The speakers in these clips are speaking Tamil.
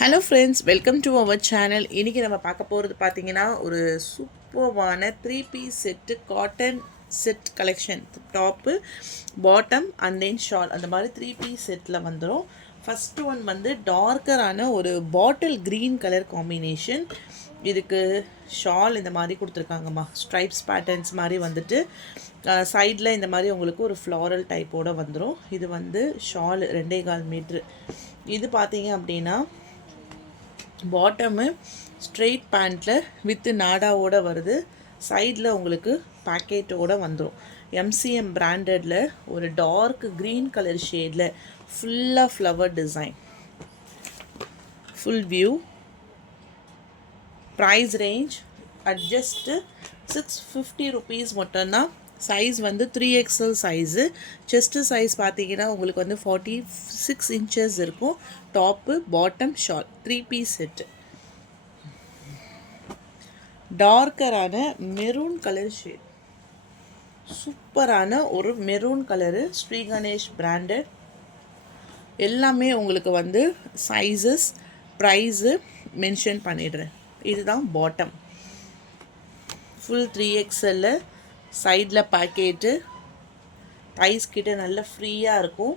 Hello friends, welcome to our channel. இன்றைக்கி நம்ம பார்க்க போகிறது பார்த்திங்கன்னா ஒரு சூப்பர்வான 3 piece set cotton set collection. Top, bottom and then shawl, அந்த மாதிரி 3 பீஸ் செட்டில் வந்துடும். ஃபஸ்ட்டு ஒன் வந்து டார்க்கரான ஒரு பாட்டில் க்ரீன் கலர் காம்பினேஷன். இதுக்கு ஷால் இந்த மாதிரி கொடுத்துருக்காங்கம்மா, ஸ்ட்ரைப்ஸ் பேட்டர்ன்ஸ் மாதிரி வந்துட்டு சைடில் இந்த மாதிரி உங்களுக்கு ஒரு ஃப்ளாரல் டைப்போடு வந்துடும். இது வந்து ஷால் 2.25 மீட்ரு. இது பார்த்தீங்க அப்படின்னா பாட்டமு ஸ்ட்ரெயிட் பேண்ட்டில் வித்து நாடாவோடு வருது. சைடில் உங்களுக்கு பேக்கெட்டோடு வந்துடும். எம்சிஎம் பிராண்டடில் ஒரு டார்க் க்ரீன் கலர் ஷேடில் ஃபுல்லாக flower design. Full view. Price range adjust 650 rupees மட்டும்தான். சைஸ் வந்து 3XL சைஸு. செஸ்ட்டு சைஸ் பார்த்தீங்கன்னா உங்களுக்கு வந்து 46 இன்ச்சஸ் இருக்கும். Top, bottom, shawl 3 piece set. டார்க்கரான மெரூன் கலர் ஷேட், சூப்பரான ஒரு maroon colour. Sri Ganesh branded. எல்லாமே உங்களுக்கு வந்து சைஸஸ் ப்ரைஸு மென்ஷன் பண்ணிடுறேன். இதுதான் பாட்டம். Full 3XL. சைடில் பேக்கெட்டு, தைஸ் கிட்ட நல்ல ஃப்ரீயாக இருக்கும்.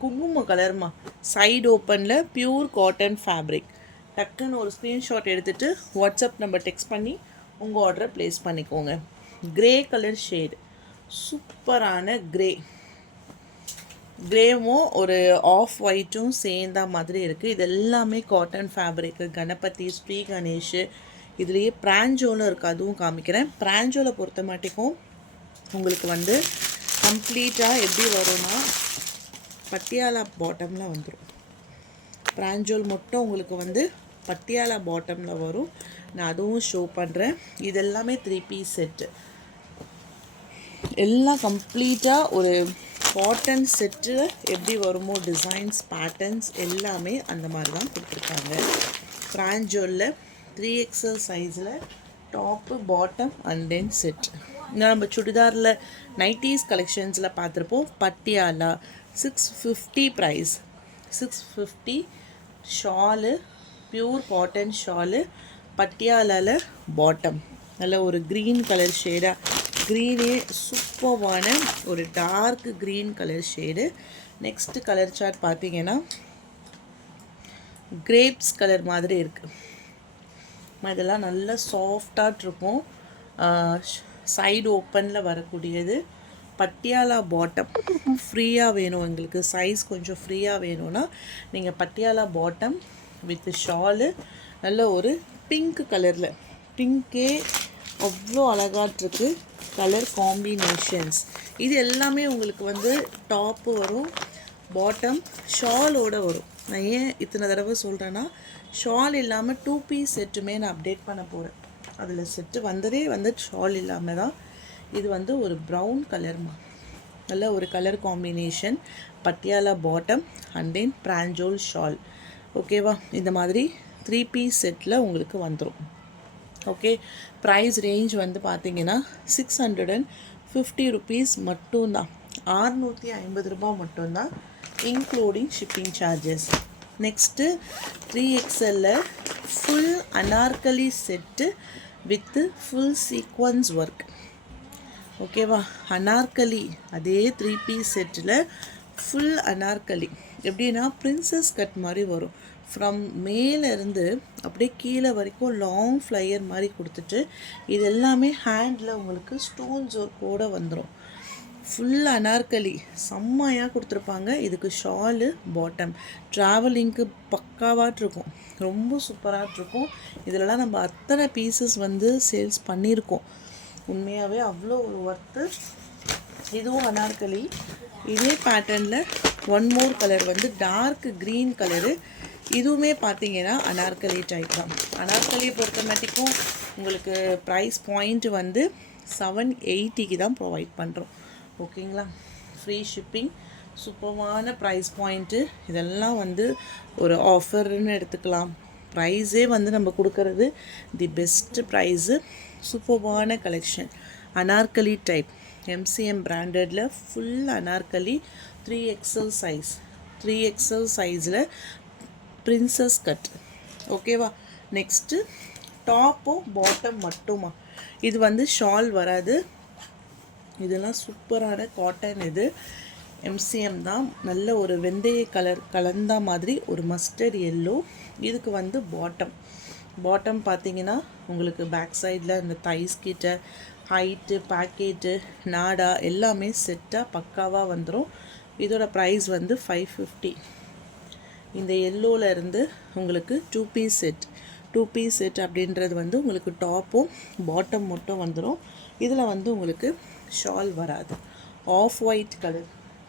குங்கும கலர்மா, சைடு ஓப்பனில் பியூர் காட்டன் ஃபேப்ரிக். டக்குன்னு ஒரு ஸ்க்ரீன்ஷாட் எடுத்துகிட்டு வாட்ஸ்அப் நம்பர் டெக்ஸ்ட் பண்ணி உங்கள் ஆர்டரை ப்ளேஸ் பண்ணிக்கோங்க. க்ரே கலர் ஷேடு, சூப்பரான க்ரே. க்ரேவும் ஒரு ஆஃப் ஒயிட்டும் சேர்ந்த மாதிரி இருக்குது. இது எல்லாமே காட்டன் ஃபேப்ரிக்கு. கணபதி, ஸ்ரீ கணேஷ், இதுலேயே பிராஞ்சோலும் இருக்குது, அதுவும் காமிக்கிறேன். பிராஞ்சோலை பொறுத்த மாட்டிக்கும் உங்களுக்கு வந்து கம்ப்ளீட்டாக எப்படி வரும்னா பட்டியாலா பாட்டமில் வந்துடும். பிராஞ்சோல் மட்டும் உங்களுக்கு வந்து பட்டியாலா பாட்டமில் வரும். நான் அதுவும் ஷோ பண்ணுறேன். இதெல்லாமே 3 பீஸ் செட்டு. எல்லாம் கம்ப்ளீட்டாக ஒரு காட்டன் செட்டு எப்படி வருமோ டிசைன்ஸ் பேட்டர்ன்ஸ் எல்லாமே அந்த மாதிரி தான் கொடுத்துருக்காங்க. பிராஞ்சோலில் 3XL சைஸில் top, bottom and then set. நம்ம சுடிதாரில் நைட்டீஸ் கலெக்ஷன்ஸில் பார்த்துருப்போம். Patiala 650 price. 650. Shawl pure cotton shawl, பட்டியாலாவில் பாட்டம். நல்ல ஒரு க்ரீன் கலர் ஷேடாக, க்ரீனே சூப்பர்வான ஒரு dark green colour shade. Next colour chart பார்த்தீங்கன்னா கிரேப்ஸ் கலர் மாதிரி இருக்குது. இதெல்லாம் நல்லா சாஃப்டாக இருக்கும். சைடு ஓப்பனில் வரக்கூடியது. பட்டியாலா பாட்டம் ஃப்ரீயாக வேணும் எங்களுக்கு, சைஸ் கொஞ்சம் ஃப்ரீயாக வேணும்னா நீங்கள் பட்டியாலா பாட்டம் வித் ஷாலு. நல்ல ஒரு பிங்க் கலரில், பிங்க்கே அவ்வளோ அழகாட்டிருக்கு கலர் காம்பினேஷன்ஸ். இது எல்லாமே உங்களுக்கு வந்து டாப்பு வரும், பாட்டம் ஷாலோடு வரும். நான் ஏன் இத்தனை தடவை சொல்கிறேன்னா, ஷால் இல்லாமல் 2 பீஸ் செட்டுமே நான் அப்டேட் பண்ண போகிறேன். அதில் செட்டு வந்ததே வந்து ஷால் இல்லாமல் தான். இது வந்து ஒரு ப்ரௌன் கலர்மா, நல்ல ஒரு colour combination. Patiala bottom and then பிராஞ்சோல் ஷால். ஓகேவா? இந்த மாதிரி 3 பீஸ் செட்டில் உங்களுக்கு வந்துடும். ஓகே. ப்ரைஸ் ரேஞ்ச் வந்து பார்த்தீங்கன்னா 650 ருபீஸ் மட்டும்தான். 650 ரூபா மட்டும்தான், including shipping charges. Next 3XL full Anarkali set with full sequins work. ஓகேவா? அனார்கலி அதே 3 பீஸ் செட்டில் ஃபுல் அனார்கலி. எப்படின்னா பிரின்சஸ் கட் மாதிரி வரும். ஃப்ரம் மேலேருந்து அப்படியே கீழே வரைக்கும் லாங் ஃப்ளையர் மாதிரி கொடுத்துட்டு இது எல்லாமே ஹேண்டில் உங்களுக்கு ஸ்டோன்ஸ் ஒர்க்கோடு வந்துடும். ஃபுல் அனார்கலி செம்மையாக கொடுத்துருப்பாங்க. இதுக்கு ஷாலு, பாட்டம். ட்ராவலிங்க்கு பக்காவாக ரொம்ப சூப்பராக இருக்கும். இதிலலாம் நம்ம அத்தனை பீசஸ் வந்து சேல்ஸ் பண்ணியிருக்கோம். உண்மையாகவே அவ்வளோ ஒரு ஒர்த்து. இதுவும் அனார்கலி. இதே பேட்டர்னில் ஒன் மோர் கலர் வந்து டார்க் க்ரீன் கலரு. இதுவுமே பார்த்தீங்கன்னா அனார்கலி டைப் தான். அனார்கலியை பொறுத்த மாட்டிக்கும் உங்களுக்கு ப்ரைஸ் பாயிண்ட் வந்து 780க்கு தான் ப்ரொவைட் பண்ணுறோம். ஓகேங்களா? ஃப்ரீ ஷிப்பிங், சூப்பரான ப்ரைஸ் பாயிண்ட்டு. இதெல்லாம் வந்து ஒரு ஆஃபர்னு எடுத்துக்கலாம். ப்ரைஸே வந்து நம்ம கொடுக்கறது தி பெஸ்ட்டு ப்ரைஸு. சூப்பரான கலெக்ஷன். அனார்கலி டைப் எம்சிஎம் பிராண்டடில் full Anarkali 3XL size. 3XL சைஸில் பிரின்சஸ் கட். ஓகேவா. நெக்ஸ்ட்டு டாப்பும் பாட்டம் மட்டுமா. இது வந்து ஷால் வராது. இதெல்லாம் சூப்பரான காட்டன். இது MCM தான். நல்ல ஒரு வெந்தய கலர் கலந்த மாதிரி ஒரு மஸ்டர்ட் எல்லோ. இதுக்கு வந்து பாட்டம் பார்த்தீங்கன்னா உங்களுக்கு பேக் சைடில் இந்த தைஸ் கிட்ட ஹைட்டு பேக்கெட்டு நாடா எல்லாமே செட்டாக பக்காவாக வந்துடும். இதோட ப்ரைஸ் வந்து 550. இந்த எல்லோவில் இருந்து உங்களுக்கு 2 பீஸ் செட் அப்படின்றது வந்து உங்களுக்கு டாப்பும் பாட்டம் மட்டும் வந்துடும். இதில் வந்து உங்களுக்கு ஷால் வராது. Off white colour,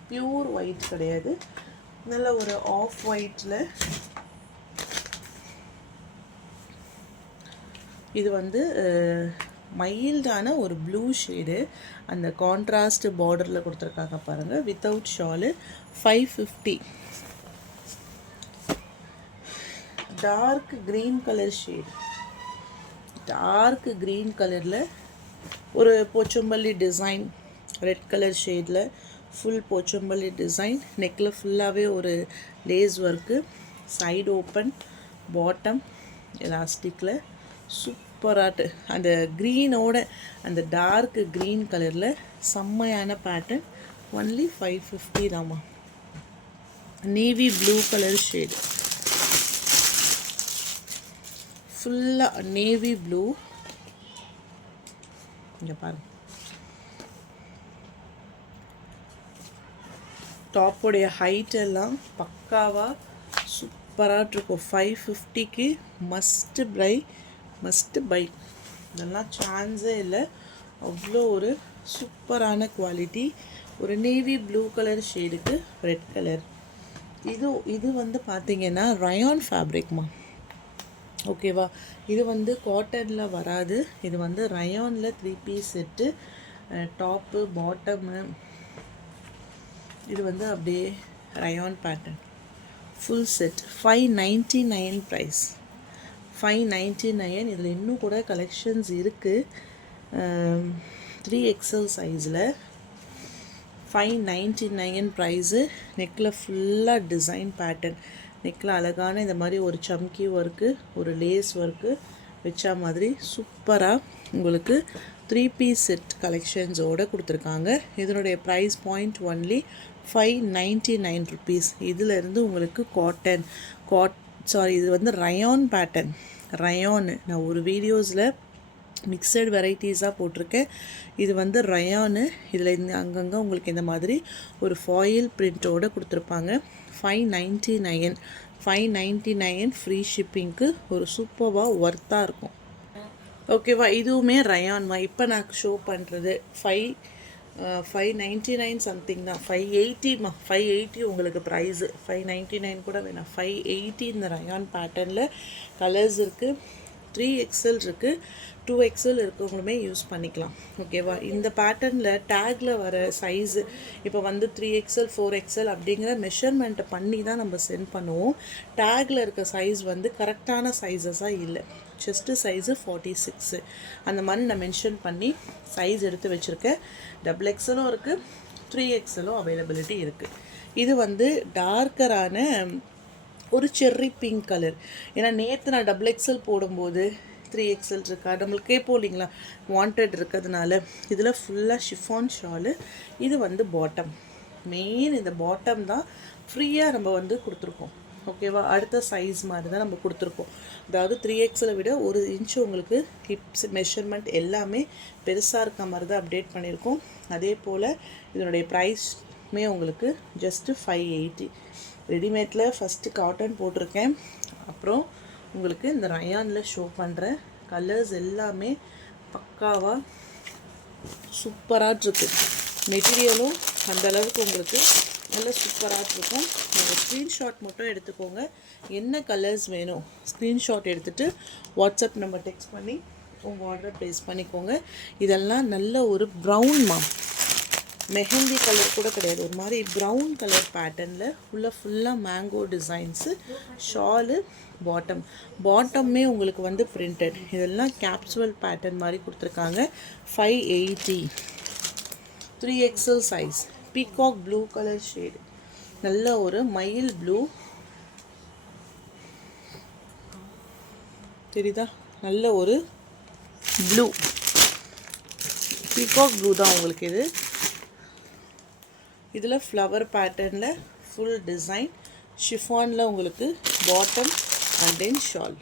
pure white கிடையாது, நல்ல ஒரு ஆஃப் ஒயிட்டில் இது வந்து மைல்டான ஒரு ப்ளூ ஷேடு. அந்த கான்ட்ராஸ்ட் பார்டரில் கொடுத்துருக்காங்க பாருங்கள். Without shawl 550. Dark green colour shade, dark green கலரில் ஒரு போச்சம்பள்ளி டிசைன், ரெட் கலர் ஷேடில் ஃபுல் போச்சம்பள்ளி டிசைன். நெக்கில் ஃபுல்லாகவே ஒரு lace work, side open, bottom எலாஸ்டிக்கில் சூப்பராட்டு. அந்த க்ரீனோட அந்த டார்க் க்ரீன் கலரில் செம்மையான பேட்டர்ன். ஒன்லி 550 தாம்மா. நேவி ப்ளூ கலர் ஷேடு, ஃபுல்லாக நேவி ப்ளூ. இங்கே பாருங்க, டாப்போடைய ஹைட் எல்லாம் பக்காவாக சூப்பராக இருக்கும். 550க்கு மஸ்ட் பை. இதெல்லாம் சான்ஸே இல்லை, அவ்வளோ ஒரு சூப்பரான குவாலிட்டி. ஒரு நேவி ப்ளூ கலர் ஷேடுக்கு ரெட் கலர். இது வந்து பார்த்தீங்கன்னா ரயான் ஃபேப்ரிக்மா. ஓகேவா. இது வந்து காட்டனில் வராது. இது வந்து ரயானில் 3 பீஸ் செட்டு, டாப்பு பாட்டமு. இது வந்து அப்படியே rayon pattern full set. 599 price. 599. இதில் இன்னும் கூட கலெக்ஷன்ஸ் இருக்குது. 3XL சைஸில் 599 ப்ரைஸு. நெக்கில் ஃபுல்லாக டிசைன் பேட்டர்ன். நெக்கில் அழகான இந்த மாதிரி ஒரு சம்கி ஒர்க்கு, ஒரு லேஸ் ஒர்க்கு வச்சா மாதிரி சூப்பராக உங்களுக்கு 3 பீஸ் செட் கலெக்ஷன்ஸோடு கொடுத்துருக்காங்க. இதனுடைய ப்ரைஸ் பாயிண்ட் ஒன்லி 599 ருபீஸ். இதிலேருந்து உங்களுக்கு இது வந்து ரயான் பேட்டர்ன். ரயானு நான் ஒரு வீடியோஸில் மிக்சட் வெரைட்டிஸாக போட்டிருக்கேன். இது வந்து ரயானு. இதில் இந்த அங்கங்கே உங்களுக்கு இந்த மாதிரி ஒரு ஃபாயில் பிரிண்ட்டோடு கொடுத்துருப்பாங்க. 599 ஃப்ரீ ஷிப்பிங்க்கு ஒரு சூப்பராக ஒர்த்தாக இருக்கும். ஓகேவா. இதுவுமே ரயான்மா. இப்போ நான் ஷோ பண்ணுறது 599 சம்திங் தான். 580மா. 580 உங்களுக்கு ப்ரைஸு. 599 கூட வேணாம். 580 இந்த ரயான் பேட்டர்னில் கலர்ஸ் இருக்குது. 3XL இருக்குது, 2XL இருக்கவங்களுமே யூஸ் பண்ணிக்கலாம். ஓகேவா. இந்த பேட்டர்னில் டேக்கில் வர சைஸு இப்போ வந்து 3XL 4XL அப்படிங்கிற மெஷர்மெண்ட்டை பண்ணி தான் நம்ம சென்ட் பண்ணுவோம். டேக்கில் இருக்க சைஸ் வந்து கரெக்டான சைஸஸாக இல்லை. செஸ்ட்டு சைஸு 46 அந்த மாதிரி நான் மென்ஷன் பண்ணி சைஸ் எடுத்து வச்சுருக்கேன். XXLும் இருக்குது, 3XLும் அவைலபிலிட்டி இருக்குது. இது வந்து டார்க்கரான ஒரு செர்ரி பிங்க் கலர். ஏன்னா நேற்று நான் XXL போடும்போது 3XL இருக்கா நம்மளுக்கு கேட்போம் இல்லைங்களா, வாண்டட் இருக்கிறதுனால. இதில் ஃபுல்லாக ஷிஃபான் ஷாலு. இது வந்து பாட்டம். மெயின் இந்த பாட்டம் தான் ஃப்ரீயாக நம்ம வந்து கொடுத்துருக்கோம். ஓகேவா. அடுத்த சைஸ் மாதிரி தான் நம்ம கொடுத்துருக்கோம். அதாவது 3XL விட 1 இன்ச்சு உங்களுக்கு ஹிப்ஸ் மெஷர்மெண்ட் எல்லாமே பெருசாக இருக்க மாதிரி தான் அப்டேட் பண்ணியிருக்கோம். அதே போல் இதனுடைய ப்ரைஸ்மே உங்களுக்கு ஜஸ்ட்டு 580. ரெடிமேடில் ஃபஸ்ட்டு காட்டன் போட்டிருக்கேன். அப்புறம் உங்களுக்கு இந்த ரயானில் ஷோ பண்ணுற கலர்ஸ் எல்லாமே பக்காவாக சூப்பராக இருக்குது. மெட்டீரியலும் அந்தளவுக்கு உங்களுக்கு நல்ல சூப்பராக இருக்கும். நீங்கள் ஸ்க்ரீன்ஷாட் மட்டும் எடுத்துக்கோங்க. என்ன கலர்ஸ் வேணும் ஸ்க்ரீன்ஷாட் எடுத்துகிட்டு வாட்ஸ்அப் நம்பர் டெக்ஸ்ட் பண்ணி உங்கள் ஆர்டர் ப்ளேஸ் பண்ணிக்கோங்க. இதெல்லாம் நல்ல ஒரு ப்ரௌன்மா, மெஹந்தி கலர் கூட கிடையாது, ஒரு மாதிரி ப்ரௌன் கலர் பேட்டர்னில் ஃபுல்லாக மேங்கோ டிசைன்ஸு. ஷாலு பாட்டமே உங்களுக்கு வந்து பிரிண்டட். இதெல்லாம் கேப்சுவல் பேட்டர்ன் மாதிரி கொடுத்துருக்காங்க. 580. 3XL size. Peacock blue colour shade, நல்ல ஒரு மயில் ப்ளூ. தெரியுதா? நல்ல ஒரு ப்ளூ, பீகாக் ப்ளூ தான் உங்களுக்கு இது. இதில் ஃப்ளவர் பேட்டர்னில் ஃபுல் டிசைன், ஷிஃபானில் உங்களுக்கு பாட்டம் அண்ட் தென் ஷால்.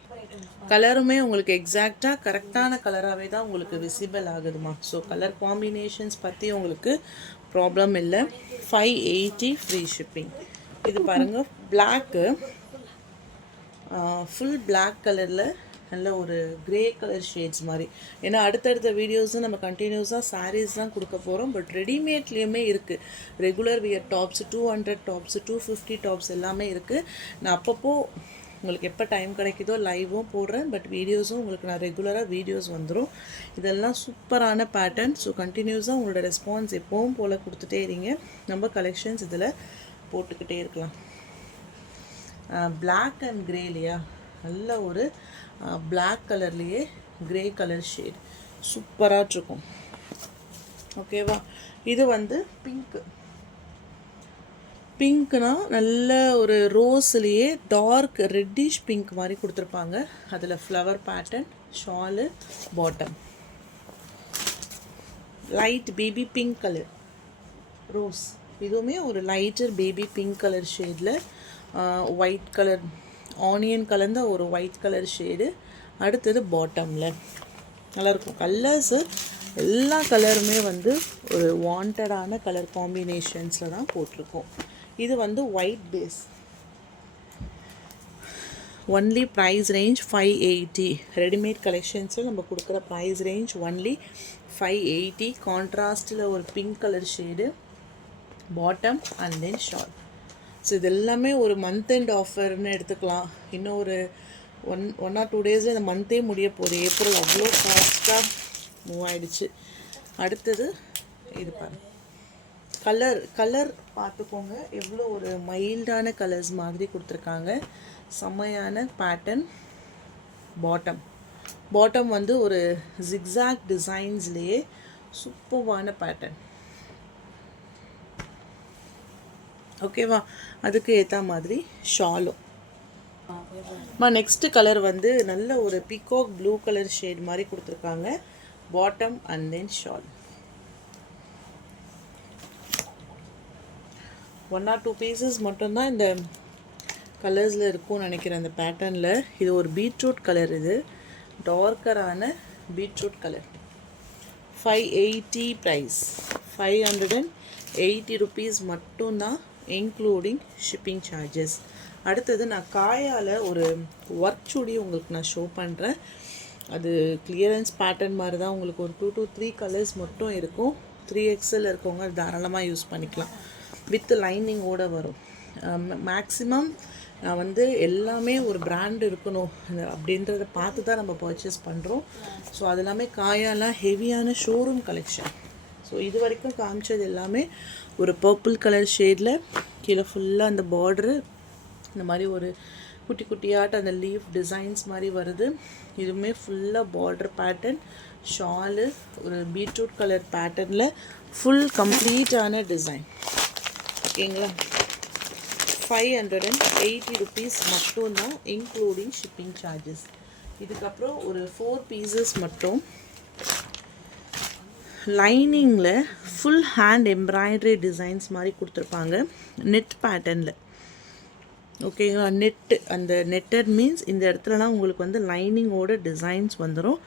கலருமே உங்களுக்கு எக்ஸாக்டாக கரெக்டான கலராகவே தான் உங்களுக்கு விசிபிள் ஆகுதுமா. ஸோ கலர் காம்பினேஷன்ஸ் பற்றி உங்களுக்கு ப்ராப்ளம் இல்லை. 580 ஃப்ரீ ஷிப்பிங். இது பாருங்கள், பிளாக்கு, ஃபுல் பிளாக் கலரில் நல்ல ஒரு கிரே கலர் ஷேட்ஸ் மாதிரி. ஏன்னா அடுத்தடுத்த வீடியோஸும் நம்ம கண்டினியூஸாக சாரீஸ் தான் கொடுக்க போகிறோம். பட் ரெடிமேட்லேயுமே இருக்குது. Regular wear tops 200 tops, 250 tops எல்லாமே இருக்குது. நான் அப்பப்போ உங்களுக்கு எப்போ டைம் கிடைக்குதோ லைவும் போடுறேன். பட் வீடியோஸும் உங்களுக்கு நான் ரெகுலராக வீடியோஸ் வந்துடும். இதெல்லாம் சூப்பரான பேட்டர்ன். ஸோ கண்டினியூஸாக உங்களோட ரெஸ்பான்ஸ் எப்பவும் போல் கொடுத்துட்டே இருங்க. நம்ம கலெக்ஷன்ஸ் இதில் போட்டுக்கிட்டே இருக்கலாம். பிளாக் அண்ட் கிரே இல்லையா, நல்ல ஒரு பிளாக் கலர்லேயே கிரே கலர் ஷேட் சூப்பராக இருக்கும். ஓகேவா? இது வந்து பிங்க்கு. பிங்க்னா நல்ல ஒரு ரோஸ்லேயே டார்க் ரெட்டிஷ் பிங்க் மாதிரி கொடுத்துருப்பாங்க. அதில் flower pattern, shawl, bottom. Light baby pink colour rose. இதுவுமே ஒரு லைட்டர் பேபி பிங்க் கலர் ஷேடில் ஒயிட் கலர், ஆனியன் கலந்த ஒரு ஒயிட் கலர் ஷேடு. அடுத்தது பாட்டமில் நல்லாயிருக்கும். கலர்ஸு எல்லா கலருமே வந்து ஒரு வாண்டடான கலர் காம்பினேஷன்ஸில் தான் போட்டிருக்கோம். இது வந்து white base. Only price range 580. Readymade கலெக்ஷன்ஸில் நம்ம கொடுக்குற ப்ரைஸ் ரேஞ்ச் ஒன்லி 580. கான்ட்ராஸ்டில் ஒரு pink colour shade, bottom and then shawl. So இது எல்லாமே ஒரு மந்த் எண்ட் ஆஃபர்னு எடுத்துக்கலாம். இன்னும் ஒரு ஒன் ஆர் 2 டேஸில் இந்த மந்த்தே முடிய போகுது. ஏப்ரல் அவ்வளோ ஃபாஸ்ட்டாக மூவ் ஆகிடுச்சு. அடுத்தது இது பாருங்கள், கலர் பார்த்துக்கோங்க. எவ்வளோ ஒரு மைல்டான கலர்ஸ் மாதிரி கொடுத்துருக்காங்க. செம்மையான பேட்டர்ன். பாட்டம் வந்து ஒரு ஜிக்ஸாக் டிசைன்ஸ்லேயே சூப்பர்வான பேட்டர்ன். ஓகேவா? அதுக்கு ஏற்ற மாதிரி ஷாலும். நெக்ஸ்ட் கலர் வந்து நல்ல ஒரு பீகாக் ப்ளூ கலர் ஷேட் மாதிரி கொடுத்துருக்காங்க. Bottom and then shawl. 1 or 2 pieces மட்டும்தான் இந்த கலர்ஸில் இருக்கும்னு நினைக்கிறேன் அந்த பேட்டர்னில். இது ஒரு பீட்ரூட் கலர். இது டார்க்கரான பீட்ரூட் கலர். 580 ப்ரைஸ். 580 ருபீஸ் மட்டும்தான், இன்க்ளூடிங் ஷிப்பிங் சார்ஜஸ். அடுத்தது நான் காயால் ஒரு ஒர்க் சுடி உங்களுக்கு நான் ஷோ பண்ணுறேன். அது கிளியரன்ஸ் பேட்டர்ன் மாதிரி தான். உங்களுக்கு ஒரு 2 to 3 கலர்ஸ் மட்டும் இருக்கும். 3XL இருக்கவங்க தாராளமாக யூஸ் பண்ணிக்கலாம். வித் லைனிங்கோடு வரும். மேக்ஸிமம் நான் வந்து எல்லாமே ஒரு பிராண்ட் இருக்கணும் அப்படின்றத பார்த்து தான் நம்ம பர்ச்சேஸ் பண்ணுறோம். ஸோ அது எல்லாமே காயாலாம் ஹெவியான ஷோரூம் கலெக்ஷன். ஸோ இது வரைக்கும் காமிச்சது எல்லாமே ஒரு பர்பிள் கலர் ஷேடில் கீழே ஃபுல்லாக அந்த பார்டரு இந்த மாதிரி ஒரு குட்டி குட்டியாட்ட அந்த லீஃப் டிசைன்ஸ் மாதிரி வருது. இதுவுமே ஃபுல்லாக பார்டர் பேட்டர்ன், ஷாலு ஒரு பீட்ரூட் கலர் பேட்டர்னில் ஃபுல் கம்ப்ளீட்டான டிசைன். ஓகேங்களா? 580 ருபீஸ் மட்டும்தான், இன்க்ளூடிங் ஷிப்பிங் சார்ஜஸ். இதுக்கப்புறம் ஒரு 4 பீசஸ் மட்டும் லைனிங்கில் ஃபுல் ஹேண்ட் எம்ப்ராய்டரி டிசைன்ஸ் மாதிரி கொடுத்துருப்பாங்க நெட் பேட்டர்னில். ஓகேங்களா? நெட்டு, அந்த நெட்டட் மீன்ஸ் இந்த இடத்துலலாம் உங்களுக்கு வந்து லைனிங்கோட டிசைன்ஸ் வந்துடும்.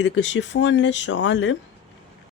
இதுக்கு ஷிஃபானில் ஷாலு,